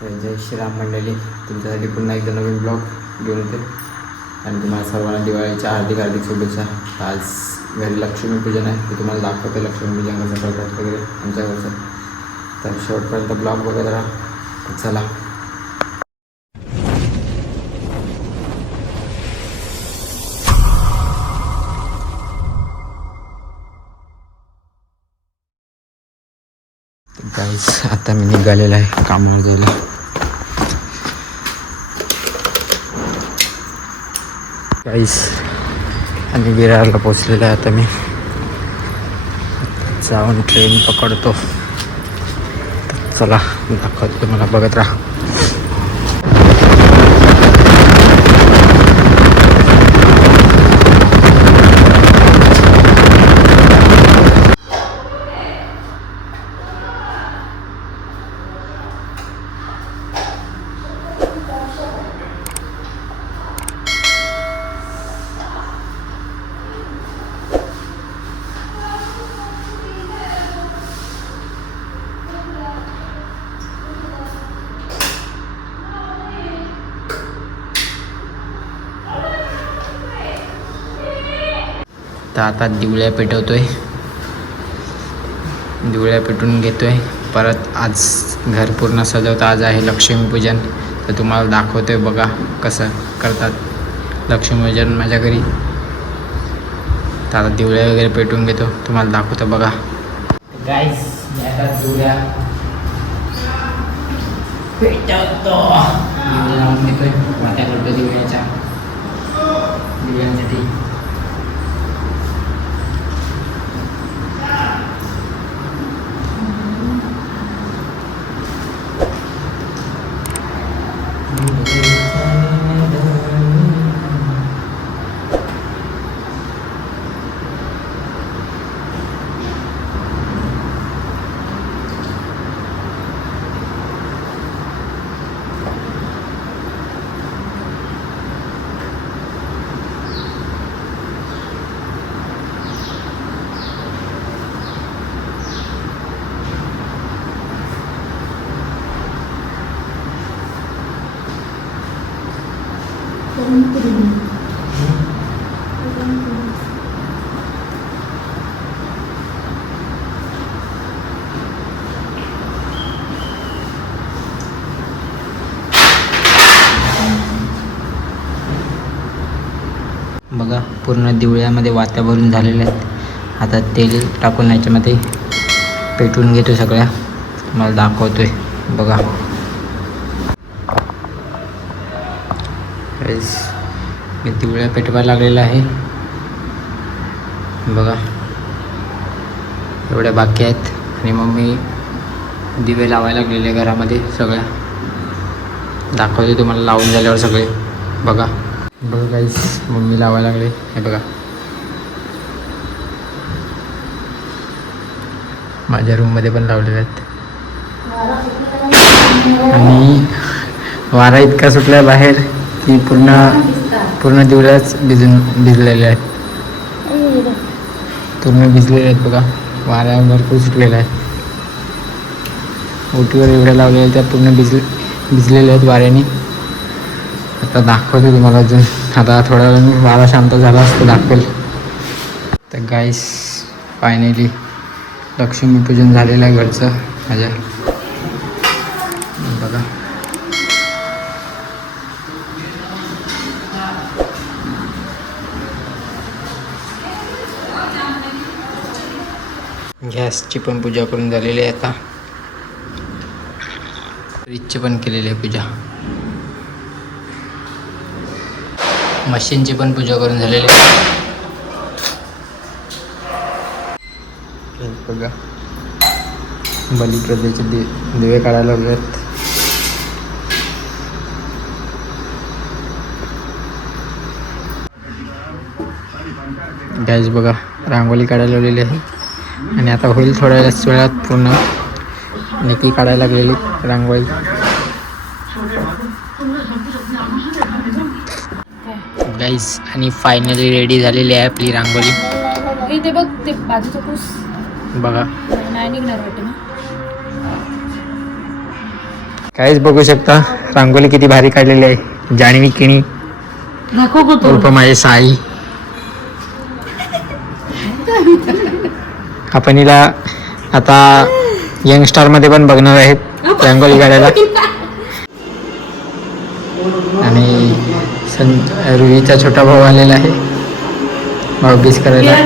तर जय श्रीराम मंडळी, तुमच्यासाठी पुन्हा एकदा नवीन ब्लॉग घेऊन येते आणि तुम्हाला सर्वांना दिवाळीच्या हार्दिक हार्दिक शुभेच्छा. आज घरी लक्ष्मीपूजन आहे, ते तुम्हाला दाखवते लक्ष्मीपूजन कसं करतात वगैरे आमच्या घरचं. तर शेवटपर्यंत ब्लॉग बघत राहा. तर चला. गाईस, आता मी निघालेला आहे कामावर जायला. गाईस, आणि विरारला पोचलेला आहे. आता मी जाऊन ट्रेन पकडतो. चला दाखवतो तुम्हाला, बघत राहा. तर आता दिवळ्या पेटवतोय, दिवळ्या पेटून घेतोय. परत आज घर पूर्ण सजवतं. आज आहे लक्ष्मीपूजन, तर तुम्हाला दाखवतोय बघा कसं करतात लक्ष्मीपूजन माझ्या घरी. तर आता दिवळ्या वगैरे पेटून घेतो, तुम्हाला दाखवतो बघा. गाईस, मी आता दिवळ्या पेटवतो, दिवळ्या लावून घेतोय, वाट्या करतो दिवळ्यांसाठी. बघा, पूर्ण दिवळ्यामध्ये वात्या भरून झालेल्या आहेत. आता तेल टाकून याच्यामध्ये पेटवून घेतो सगळ्या, मला दाखवतोय बघा. मी दिवळ्या पेटवायला लागलेला आहे बघा. एवढ्या बाकी आहेत आणि मम्मी दिवे लावायला लागलेले घरामध्ये. सगळ्या दाखवते तुम्हाला लावून झाल्यावर सगळे बघा. बघा गाईस, मम्मी लावायला लागले, हे बघा. माझ्या रूममध्ये पण लावलेले आहेत. आणि वारा इतका सुटला बाहेर की पूर्ण दिवस भिजलेले आहेत. पूर्ण भिजलेले आहेत बघा, वारा भरपूर सुटलेला आहे. ओटीवर एवढ्या लावलेल्या त्या पूर्ण भिजलेल्या आहेत वाऱ्याने. आता दाखवतो तुम्हाला अजून. आता थोड्या वेळ वारा शांत झाला असतो दाखवेल. तर गाईस, फायनली लक्ष्मीपूजन झालेलं आहे घरचं माझ्या बघा. गॅसची पण पूजा करून झालेली आहे. आता फ्रीजची पण केलेली आहे पूजा. मशीनची पण पूजा करून झालेली आहे बघा. बलिप्रदेशचे दिवे काढायला लागलेत. गॅस बघा, रांगोळी काढायला लावलेली आहे. आणि आता होईल थोड्या वेळात पूर्ण निकी काढायला लागलेली रांगोळी. गाईस, आणि फायनली रेडी झालेली आहे आपली रांगोळी. ते बघ, ते बाजूचं पूस बघा. नाही निघणार वाटतं ना. काहीच बघू शकता रांगोली किती भारी काढलेली आहे. जाणवी किणी उर्फ माझे साई. आपण हिला आता यंगस्टार मध्ये पण बघणार आहेत रांगोली काढायला. आणि रुईचा छोटा भाऊ आलेला आहे भाऊबीज करायला.